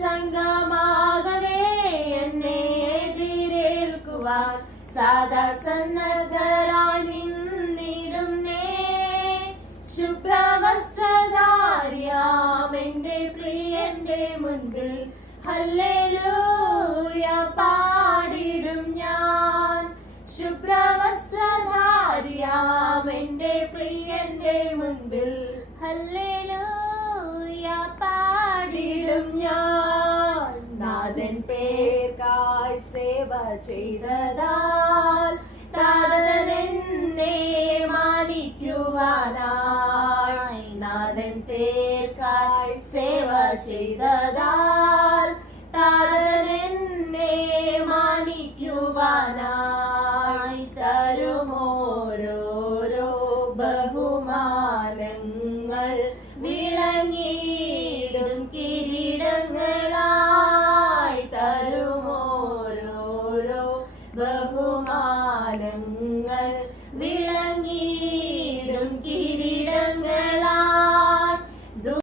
ജനസംഘമാകവേ എന്നെ എതിരേൽക്കുവാൻ സദാ സന്നദ്ധരായി നിന്നിടുന്നേ. ശുഭ്രവസ്ത്രധാരിയാം എന്റെ പ്രിയന്റെ മുൻപിൽ ഹല്ലേലൂയ പാടിടും ഞാൻ. ശുഭ്രവസ്ത്രധാരിയാം എന്റെ പ്രിയന്റെ മുൻപിൽ ഹല്ലേലൂയ പാടിടും ഞാൻ. നാഥൻ പേർക്കായി സേവ ചെയ്തതാൽ താതൻ എന്നെ മാനിക്കുവാനായി. നാഥൻ പേർക്കായി സേവ ചെയ്തതാൽ